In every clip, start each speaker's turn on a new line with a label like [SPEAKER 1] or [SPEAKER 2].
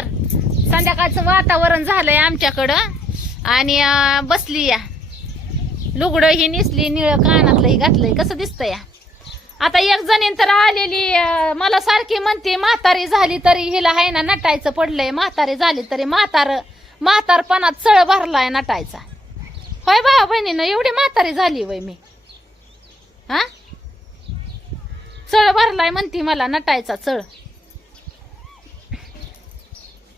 [SPEAKER 1] तर संध्याकाळचं वातावरण झालंय आमच्याकडं. आणि बसली या. लुगडं ही निसली निळ कानातलं ही घातलंय. कसं दिसतंय या? आता एक जणीन तर आलेली मला सारखी म्हणते म्हातारी झाली तरी हिला आहे ना नटायचं पडलंय. म्हातारी झाली तरी म्हातार म्हातारपणात चळ भरलाय नटायचा. होय भावा बहिणीनं एवढी म्हातारी झाली वय मी. हा? चळ भरलाय म्हणती मला नटायचा चळ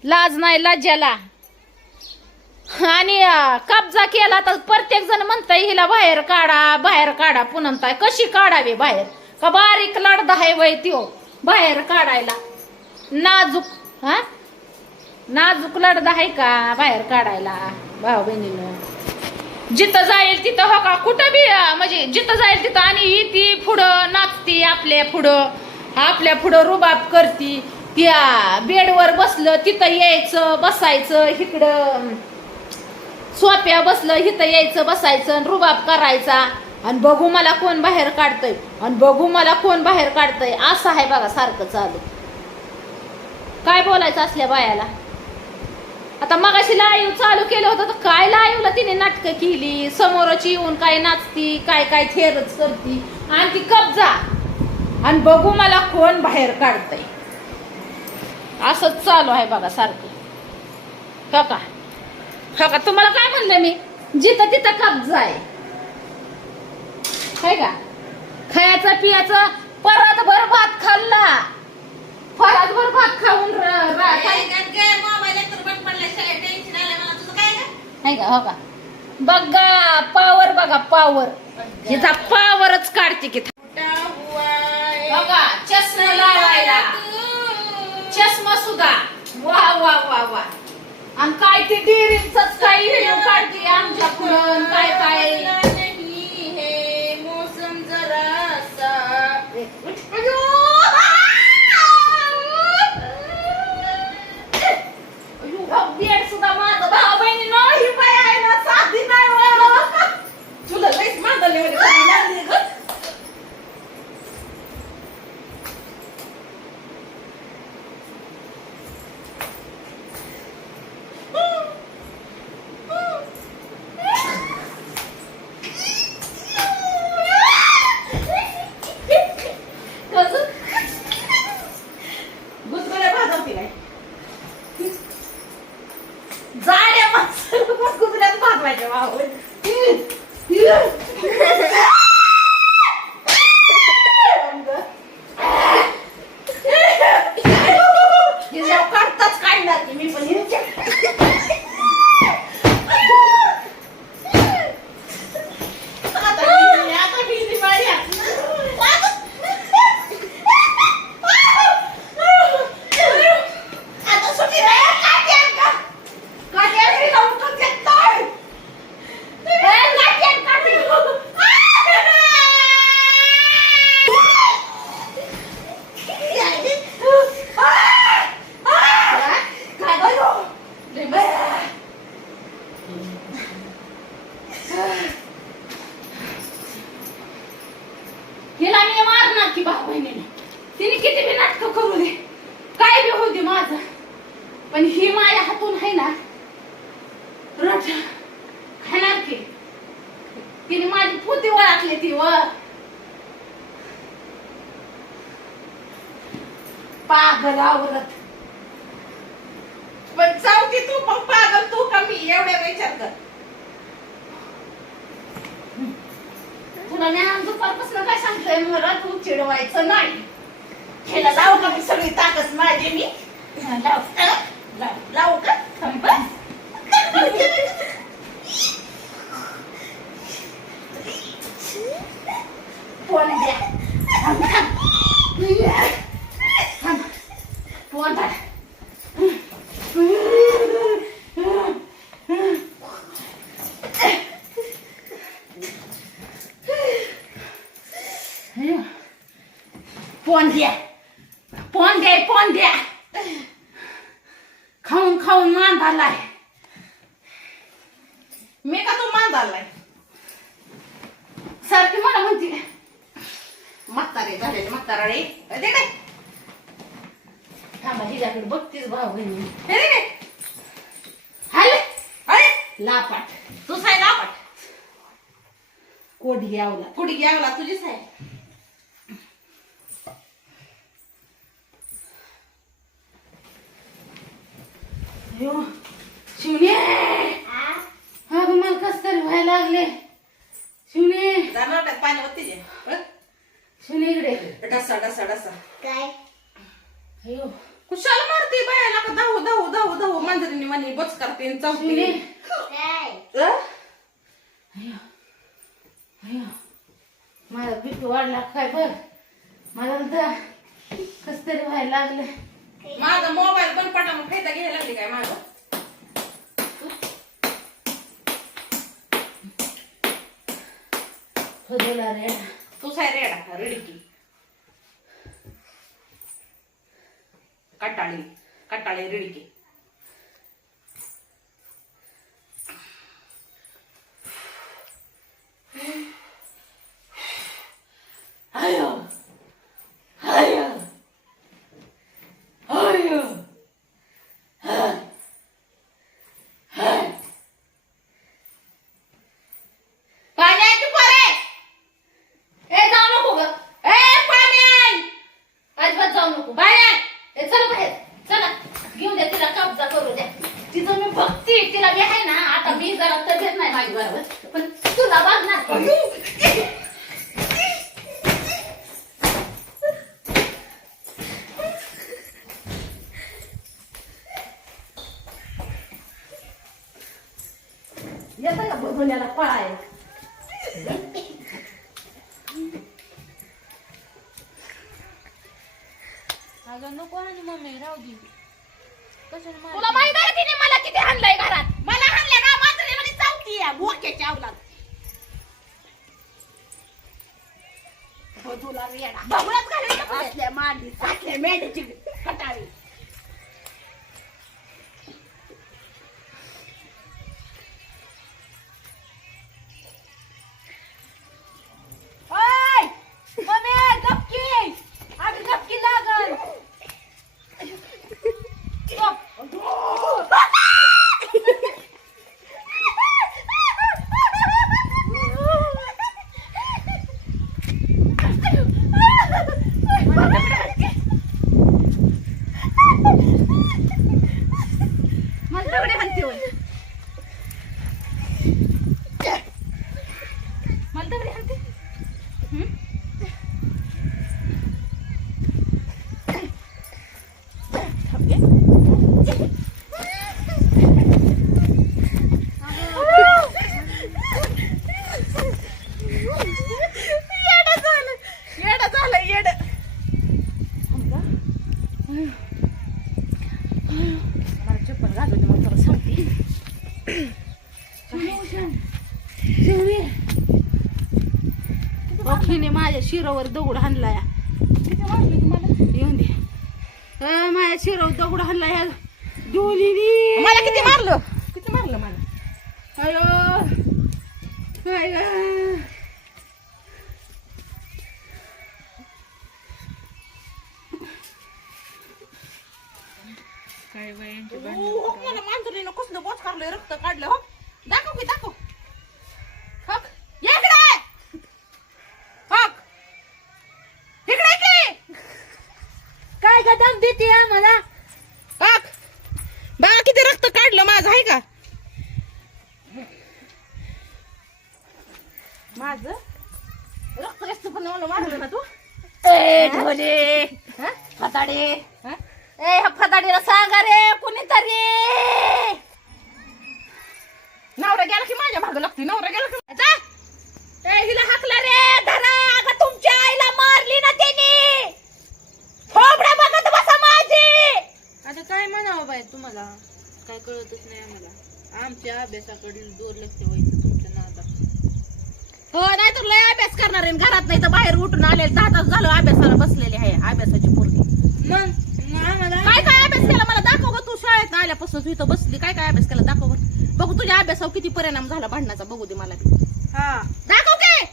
[SPEAKER 1] लाज नाही लाज्याला आणि कब्जा केला तर प्रत्येक जण म्हणताय हिला बाहेर काढा बाहेर काढा पुनमताय कशी काढावी बाहेर? का बारीक लढदा आहे वय त्यो बाहेर काढायला. नाजूक हा? नाजूक लढदा आहे का बाहेर काढायला? भाऊ बहिणीनं. जिथं जाईल तिथं हो का? कुठं बी म्हणजे जिथं जाईल तिथं आणि ही ती पुढं नाचती आपल्या पुढं. आपल्या पुढं रुबाब करती. त्या बेडवर बसलं तिथं यायचं बसायचं इकडं सोप्या बसलं इथं यायचं बसायचं आणि रुबाब करायचा. आणि बघू मला कोण बाहेर काढतंय आणि बघू मला कोण बाहेर काढतंय. असं आहे बघा सारखं चालू. काय बोलायचं असल्या बायाला? आता मगाशी लाईव्ह चालू केलं होतं तर काय लाईव्हला तिने नाटकं केली? समोरची येऊन काय नाचती काय काय थेरच करती? आणि ती कब्जा आणि बघू मला कोण बाहेर काढतंय. असंच चालू आहे बघा सारखं. हो का? हो का? तुम्हाला काय म्हणलं मी? जिथं तिथं कब्जा आहे. का? खायचं पियाचं परत भर भात खाल्ला. परत भर भात खाऊन का? हो का? बघा पावर बघा पावर हिचा पावरच काढते की. बघा चष्मा लावायला. चष्मा सुद्धा. वा वा वा वा. आणि काय ते डेअरीच काय व्हिडिओ काढते आमच्या पुढं काय काय
[SPEAKER 2] मौसम जरा
[SPEAKER 1] अयो! अयो, हा बेड सुद्धा माझं भाऊ बहिणी नाही बाई आहे ना साधी नाही वा.
[SPEAKER 2] तुला लईच मांडले लागली ग
[SPEAKER 1] कसं?
[SPEAKER 2] गुदगुल्या भाजवती काय
[SPEAKER 1] जाड्या माणसाला
[SPEAKER 2] गुदगुल्यात भाजवायच्या वाव
[SPEAKER 1] हिच्यावर काढताच काढणार की मी पण हिच्या.
[SPEAKER 2] आता मी- आता मी ती बाई
[SPEAKER 1] आता सुट्टी नाही आहे, काट्या का? काट्या घरी जाऊन तो देत नाही. ए, काट्या, काट्या. काय गं? हिला मी मारणार की भाऊ बहिणीने. तिने किती बी नाटक करू दे. काय बी होऊ दे माझं. पण ही माझ्या हातून आहे ना रट खाणार की? तिने माझी पुती ओळखली ती व. पागल आवरत
[SPEAKER 2] पण जाऊ की तू पण पागल तू का मी एवढ्या विचार कर.
[SPEAKER 1] तुला मी आज दुपारपासून काय सांगतोय मला? तू चिडवायचं नाही. खेळा लाव का मी सगळी ताकद माझी मी? हा, लाव लाव का? थांब हं. फोन द्या थांब, थांब. थांब. फोन धर. फोन द्या फोन द्या फोन द्या खाऊन खाऊन मान आलाय
[SPEAKER 2] मी का तू मांदालाय
[SPEAKER 1] सारखी मला म्हणते
[SPEAKER 2] म्हातारे झाले म्हाताराळे. दे काय?
[SPEAKER 1] थांबा हिच्याकडे बघतीस भाऊ बहिणी.
[SPEAKER 2] हे रे रे.
[SPEAKER 1] हाय.
[SPEAKER 2] अरे.
[SPEAKER 1] लापाट.
[SPEAKER 2] तू साय लापट.
[SPEAKER 1] कोट घ्यावला.
[SPEAKER 2] कुठे घ्यावला तुझीच आहे
[SPEAKER 1] अयो शिवणे हा ग मला कस तरी व्हायला लागले. शिवणे
[SPEAKER 2] जाणार का पाणी होते जे बघ.
[SPEAKER 1] शिवणे इकडे.
[SPEAKER 2] डसा डसा डसा.
[SPEAKER 1] अयो.
[SPEAKER 2] कुशाला मारते बायाला का धावू धावू धावू धावू. मांजरीने म्हणे बच करते आणि
[SPEAKER 1] शिवणे
[SPEAKER 2] चावते अं?
[SPEAKER 1] अयो अयो. माझा बीपी वाढला काय बघ. मला कस तरी व्हायला लागलं.
[SPEAKER 2] माझा मोबाईल पण पटा मग खायचा घ्यायला लागली काय माझं
[SPEAKER 1] खोदला रे
[SPEAKER 2] तू साय रेडा का. रेडकी कटाळी कटाळी रेडकी
[SPEAKER 1] अयो अयो अयो
[SPEAKER 2] पाणी आहे की पोरे
[SPEAKER 1] ए जाऊ नको ग
[SPEAKER 2] ए पाणी आहे
[SPEAKER 1] अजिबात जाऊ नको
[SPEAKER 2] बाहेर
[SPEAKER 1] ए चल बाहेर चला घेऊन द्या तिला कब्जा करू द्या तिचं मी बघते तिला मी आहे ना आता मी जरा तब्येत नाही माझी बरोबर पण तुला बघणार बघण्याला पळाय
[SPEAKER 3] अगं नको आणि मम्मी राहू दे. कशाने मार
[SPEAKER 1] तुला माहीत आहे तिने मला किती हाणलंय घरात?
[SPEAKER 2] मला हाणले का मात्र म्हणे चावती या भोक्याच्या अवलाद
[SPEAKER 1] हो तुला येडा
[SPEAKER 2] बघूनच घालून असल्या मांडी असल्या मेंढीची कटाळी
[SPEAKER 3] ओय मम्मी गपकी आधी गपकी लागल
[SPEAKER 1] मला दगडे हाणते होय. मला दगडे हाणते
[SPEAKER 2] येडं झालं येडं झालं येडं
[SPEAKER 1] मला चप्पल घालून दे, मग तुला सांगते शिवणी शिरावर दगड हाणलाय. येऊन दे. अं, माझ्या शिरावर दगड हाणलाय. ह्या डोलीनी
[SPEAKER 2] मला किती मारलं? किती मारलं मला?
[SPEAKER 1] अयो. अयो.
[SPEAKER 2] मला मांजरीनं कसलं बोच काढलंय रक्त काढलं हो. दाखव की दाखव हक ये इकडे हक इकडे की
[SPEAKER 1] काय का दम देते मला?
[SPEAKER 2] हक बघा किती रक्त काढलं माझं आहे का? माझं? रक्त जास्त पण मला मारलं ना तू?
[SPEAKER 1] ए ढोले! फताडे!
[SPEAKER 2] हा?
[SPEAKER 1] ए ह्या फताडीला सांगा रे कुणीतरी!
[SPEAKER 2] नवरा गेला की माझ्या भाग लागते नवरा गेला की
[SPEAKER 1] जा. ए हिला हाकला रे धरा अगं तुमच्या आईला मारली ना त्यांनी थोबडा बघत बसा माझी
[SPEAKER 3] आता काय बाई तुम्हाला? काय कळतच नाही आम्हाला. आमच्या अभ्यासाकडे दुर्लक्ष व्हायचं तुमच्या नादात.
[SPEAKER 2] हो नाही तर लय अभ्यास करणार आहे. घरात नाही तर बाहेर उठून आले दहा तास झालं अभ्यासाला बसलेली आहे अभ्यासाची पोरगी.
[SPEAKER 3] मग मग आम्हाला
[SPEAKER 2] काय काय अभ्यास केला? मला दाखव तू शाळेत आल्यापासून तू इथं बसली. काय काय अभ्यास केला? दाखव. बघू तुझ्या अभ्यासावर किती परिणाम झाला भांडणाचा. बघू दे मला.
[SPEAKER 3] हा.
[SPEAKER 2] दाखव काय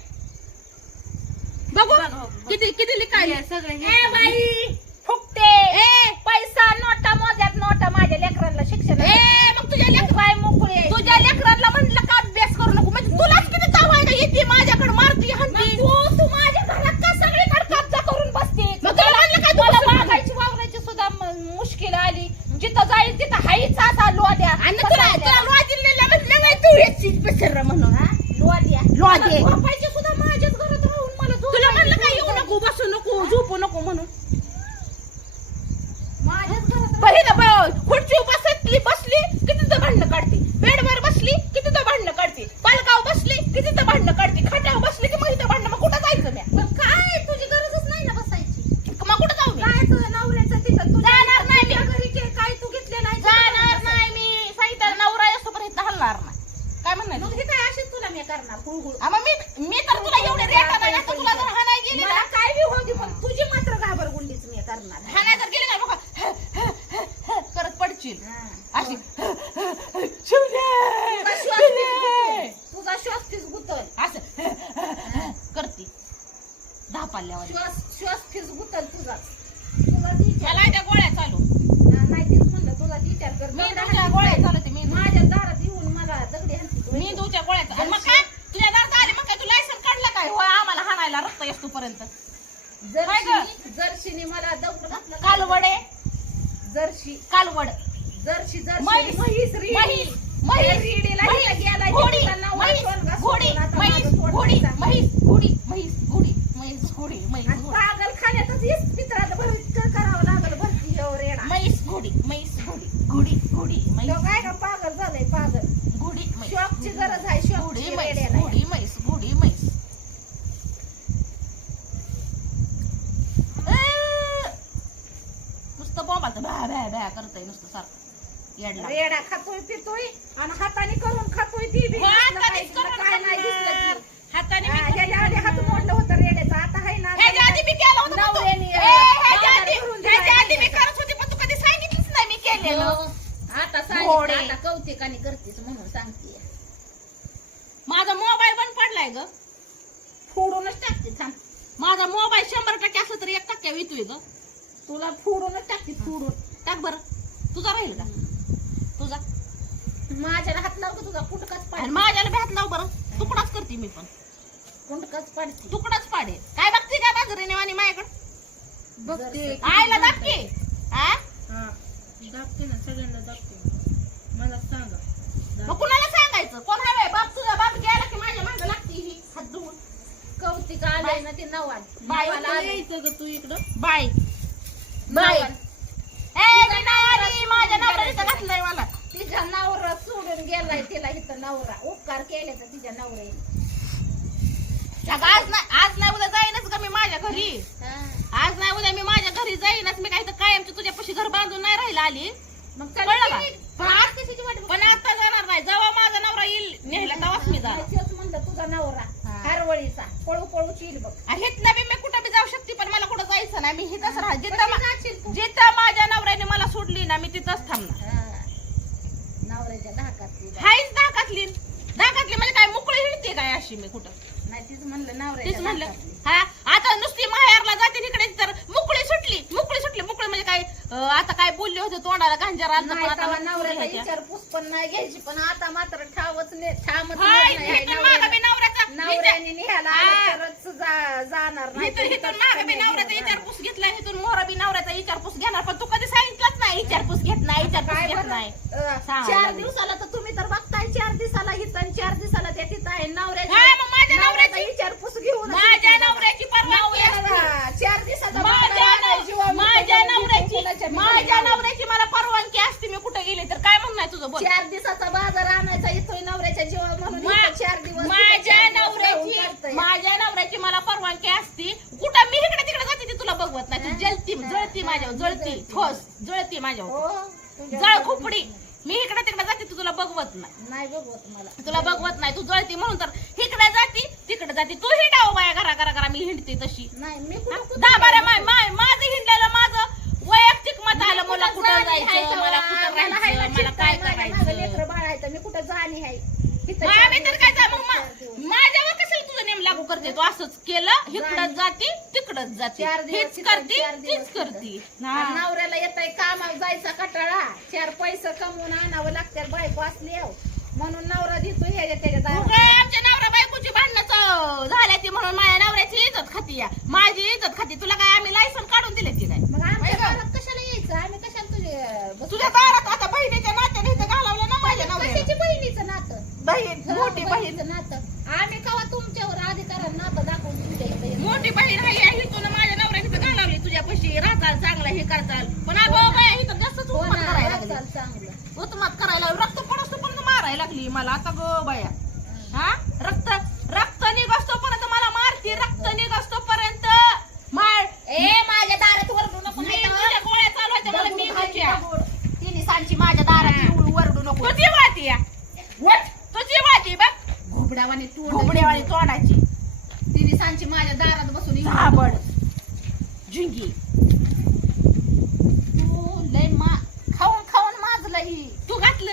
[SPEAKER 2] बघू.
[SPEAKER 3] हो.
[SPEAKER 2] किती किती लिखाय
[SPEAKER 3] सगळं हे
[SPEAKER 2] घोडी. म्हैस, घोडी, म्हैस, घोडी, म्हैस, घोडी, म्हैस, घोडी.
[SPEAKER 1] पागल खाण्यातच हेच पितळात भरत करावं लागल भरती रेडा
[SPEAKER 2] म्हैस, घोडी, म्हैस, घोडी, घोडी, घोडी, म्हैस,
[SPEAKER 1] तो काय का पागल झालंय पागल
[SPEAKER 2] घोडी, म्हैस,
[SPEAKER 1] शॉकची
[SPEAKER 2] घोडी,
[SPEAKER 1] गरज आहे, शॉकची
[SPEAKER 2] घोडी, म्हैस,
[SPEAKER 1] रेड्याला.
[SPEAKER 2] घोडी, म्हैस, घोडी, म्हैस. अं! नुसतं बोंबालतं भ्या भ्या भ्या करतंय नुसतं सारखं येडला
[SPEAKER 1] रेडा खातोय पितोय आणि हाताने करून खातोय ती बी
[SPEAKER 2] हो,
[SPEAKER 1] दिसलं
[SPEAKER 2] हातानेच
[SPEAKER 1] पाहिजे.
[SPEAKER 2] करून
[SPEAKER 1] काय नाही
[SPEAKER 2] खाणार.
[SPEAKER 1] दिसलं की.
[SPEAKER 2] हाताने
[SPEAKER 1] हा,
[SPEAKER 2] मी
[SPEAKER 1] ह्याच्या आधी हात मोडलं होतं रेड्याचं आता आहे ना
[SPEAKER 2] ह्याच्या आधी मी केलं होतं पण तू-
[SPEAKER 1] नवऱ्याने,
[SPEAKER 2] ए, ह्याच्या
[SPEAKER 1] बाजार
[SPEAKER 2] आधी-
[SPEAKER 1] करून दिलाय
[SPEAKER 2] ह्याच्या आधी मी
[SPEAKER 1] ह्याच्यात.
[SPEAKER 2] करत होती पण तू कधी सांगितलंच नाही मी केलेलं
[SPEAKER 1] हो. आता
[SPEAKER 2] घोडे.
[SPEAKER 1] सांगितलं कौतिकाने करतेस म्हणून सांगते.
[SPEAKER 2] माझा मोबाईल बंद पडलाय ग.
[SPEAKER 1] फोडूनच टाकते थांब.
[SPEAKER 2] माझा मोबाईल शंभर टक्के असलं तरी एक टक्के येतोय ग.
[SPEAKER 1] तुला फोडूनच टाकते फोडून.
[SPEAKER 2] टाक बरं. तुझा राहील का? तुझा.
[SPEAKER 1] माझ्याला हात लावतो तुझा कुटकाच
[SPEAKER 2] आणि
[SPEAKER 1] पाड
[SPEAKER 2] माझ्याला भ्यात लाव बरं. तुकडाच करते मी पण.
[SPEAKER 1] कुटकाच पाडते.
[SPEAKER 2] तुकडाच पाडे. काय बघते काय बाजरीने आणि माझ्याकडे?
[SPEAKER 3] बघते.
[SPEAKER 2] आयला दाबके. हा
[SPEAKER 3] हा दाखते ना सगळ्यांना दाखते मला सांगा.
[SPEAKER 2] मग कुणाला सांगायचं? कोण हवंय बाप तुझा बाप गेला की माझ्या मागं लागते ही हात धुवून.
[SPEAKER 1] कौतिक आलंय ना ते नवाल.
[SPEAKER 2] बाय,
[SPEAKER 1] नवाल आलंय.
[SPEAKER 3] यायचं ग तू इकडं.
[SPEAKER 2] ए मी माझ्या नवऱ्याने घातलंय मला.
[SPEAKER 1] नवरा सोडून गेलाय तिला इथं नवरा. उपकार केले तर तिच्या नवऱ्याने.
[SPEAKER 2] अगं, आज नाही आज नाही उद्या जाईनच ग मी माझ्या घरी.
[SPEAKER 1] हा.
[SPEAKER 2] आज नाही उद्या मी माझ्या घरी जाईनच. मी काही तर कायमची तुझ्यापाशी घर बांधून नाही राहिला आली.
[SPEAKER 1] मग
[SPEAKER 2] कळलं का? colo colo tiro, होते तोंडाला आलं
[SPEAKER 1] नाही
[SPEAKER 2] पण आता
[SPEAKER 1] तेव्हा नवऱ्याचा
[SPEAKER 2] घ्यायच्या.
[SPEAKER 1] विचारपूस पण नाही घ्यायची पण आता मात्र ठावच नाही ठामच
[SPEAKER 2] हाय,
[SPEAKER 1] निर्णय आहे
[SPEAKER 2] इथून मागं
[SPEAKER 1] नवऱ्याचा.
[SPEAKER 2] बी नवऱ्याचा विचार-
[SPEAKER 1] नवऱ्याने निघाला
[SPEAKER 2] हा.
[SPEAKER 1] तरच जा- जाणार नाही
[SPEAKER 2] इथून
[SPEAKER 1] तर
[SPEAKER 2] इथून
[SPEAKER 1] इथंच
[SPEAKER 2] मागं बी
[SPEAKER 1] कमी
[SPEAKER 2] नवऱ्याचा विचारपूस घेतला इथून मोहरा बी नवऱ्याचा विचारपूस घेणार पण तू कधी सांगितलंच नाही विचारपूस घेत नाही विचारपूस
[SPEAKER 1] काय
[SPEAKER 2] घेत
[SPEAKER 1] बरं?
[SPEAKER 2] नाही
[SPEAKER 1] अं, चार
[SPEAKER 2] लागली.
[SPEAKER 1] दिवसाला तर तुम्ही तर बघताय चार दिवसाला इथं आणि चार दिवसाला त्या तिथं आहे नवऱ्याची
[SPEAKER 2] हा, मग माझ्या
[SPEAKER 1] नवऱ्याचा
[SPEAKER 2] नवऱ्याची-
[SPEAKER 1] विचारपूस घेऊन
[SPEAKER 2] माझ्या नवऱ्याची परवानगी असते.
[SPEAKER 1] नवऱ्याला चार दिवसाचा
[SPEAKER 2] माझ्या
[SPEAKER 1] बकरा
[SPEAKER 2] नव-
[SPEAKER 1] जीवा मुक्त
[SPEAKER 2] माझ्या
[SPEAKER 1] करून
[SPEAKER 2] नवऱ्याची
[SPEAKER 1] कोणाच्या बी
[SPEAKER 2] माझ्या
[SPEAKER 1] घरी
[SPEAKER 2] नवऱ्याची मला परवानगी असते मी कुठे गेले तर काय म्हणणार तुझं बोल.
[SPEAKER 1] चार दिवसाचा बाजार आणायचा येतोय नवऱ्याच्या जीवा म्हणून
[SPEAKER 2] मा-
[SPEAKER 1] इथं चार दिवस तिथं
[SPEAKER 2] माझ्या
[SPEAKER 1] चार दिवस राहून
[SPEAKER 2] नवऱ्याची
[SPEAKER 1] काढतोय.
[SPEAKER 2] माझ्या नवऱ्याची मला परवानगी असती. कुठं मी इकडे तिकडे जाते ती तुला बघवत नाही. तू
[SPEAKER 1] हा?
[SPEAKER 2] जळती जळती माझ्यावर जळती. ठोस जळती माझ्यावर.
[SPEAKER 1] हो, तुझ्या
[SPEAKER 2] जळ खुपडी. मी इकडे तिकडे जाते ती तुला बघवत नाही.
[SPEAKER 1] नाही बघवत मला.
[SPEAKER 2] तुला बघवत नाही तू जळती म्हणून तर इकडे जाती तिकडे जाती तू हिंडाव बाया घरा घरा घरा मी हिंडते तशी
[SPEAKER 1] नाही मी कुठं कुठं
[SPEAKER 2] दहा बारा माय माय माझं हिंडलेलं माझं वैयक्तिक मत आलं
[SPEAKER 1] मी
[SPEAKER 2] मला
[SPEAKER 1] कुठं
[SPEAKER 2] कुठं
[SPEAKER 1] जाणी आहे
[SPEAKER 2] जायचं मला कुठं
[SPEAKER 1] मला हाय ना
[SPEAKER 2] राहायचं मला काय
[SPEAKER 1] चिंता, माझ्या मागं
[SPEAKER 2] करायचं
[SPEAKER 1] लेकरं बाळ आहेत, मी
[SPEAKER 2] आम्ही तर काय माझ्यावर कसं तुझं नेम लागू करते? तू असंच केलं इकडंच जाते तिकडच जाते. हेच करते तीच. करते.
[SPEAKER 1] नवऱ्याला येत आहे कामावर जायचा कटाळा. चार पैसे कमवून आणावं लागतात बायको असली हो. म्हणून नवरा देतो दारात.
[SPEAKER 2] आमच्या नवरा बायकोची भांडणच झाल्या ती म्हणून माझ्या नवऱ्याची इज्जत खाती या. माझी इज्जत खाती. तुला काय आम्ही लायसन काढून दिले ती नाही?
[SPEAKER 1] मग? दारात कशाला यायचं? आम्ही कशाला तुझे
[SPEAKER 2] तुझ्या दारात आता बहिणीच्या नात्याने इथं घालवलं ना माझ्या नवऱ्याला
[SPEAKER 1] कशाची बहिणीचं नातं
[SPEAKER 2] बहीण मोठी बहीण
[SPEAKER 1] बहिणीचं नातं आम्ही कवा तुमच्यावर अधिकारात नातं दाखवून तुमच्या इथे येतो.
[SPEAKER 2] मोठी बहीण आहे आहे तुला माझ्या नवऱ्याने इथं घालवली तुझ्या पशी राहताल चांगलं हे करताल पण अगं बाय इथं जास्तच
[SPEAKER 1] हो
[SPEAKER 2] उत्पात
[SPEAKER 1] ना,
[SPEAKER 2] करायला लागली
[SPEAKER 1] वाचाल चांगलं
[SPEAKER 2] उत्मात करायला रक्त पडस्तो पर्यंत मारायला लागली मला आता गो बाया हा रक्त रक्त निघसतो पर्यंत मला मारती रक्त निघसतो पर्यंत मार
[SPEAKER 1] ए माझ्या दारात वरडू नको
[SPEAKER 2] मी
[SPEAKER 1] नाही तर.
[SPEAKER 2] तुझ्या गोळ्या चालू आहेत मला मी
[SPEAKER 1] दगड
[SPEAKER 2] तुझ्या
[SPEAKER 1] दगड. तिने सांची माझ्या दारात एवढी वरडू नको
[SPEAKER 2] तुझी वाटी या वट तुझी वाटी बघ
[SPEAKER 1] घोबड्यावाने तू
[SPEAKER 2] घोबडेवाळी तोंडाची.
[SPEAKER 1] तिने सांची माझ्या दारात बसून
[SPEAKER 2] झाबड. झिंगी.
[SPEAKER 1] तू लय मा खाऊन खाऊन माजलं ही
[SPEAKER 2] तू घातलं.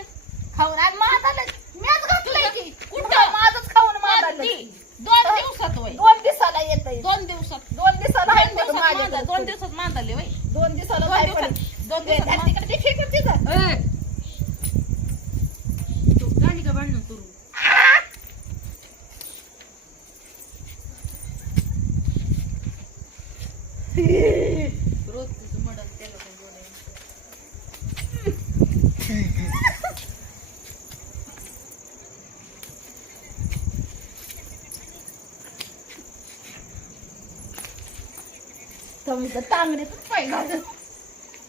[SPEAKER 1] खाऊन आणि माजालं मीच घातलंय की.
[SPEAKER 2] कुठं?
[SPEAKER 1] माझच खाऊन
[SPEAKER 2] ती. दोन दिवसात वय.
[SPEAKER 1] दोन दिवसाला येत
[SPEAKER 2] दोन दिवसात.
[SPEAKER 1] दोन दिवसाला
[SPEAKER 2] दोन दिवसात मांदाले वय.
[SPEAKER 1] दोन दिवसाला
[SPEAKER 2] दोन दिवसात. दोन दिवसात
[SPEAKER 1] त्या
[SPEAKER 2] मांदा-
[SPEAKER 1] तिकडे ते फेकून तिथं.
[SPEAKER 2] ए,
[SPEAKER 3] तू गाणी का भांडण करू रोज तुझं मडल त्याला पण
[SPEAKER 1] तुम्ही तर तांगडीतच पाय घालून.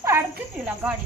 [SPEAKER 1] पाड कितीला गाडी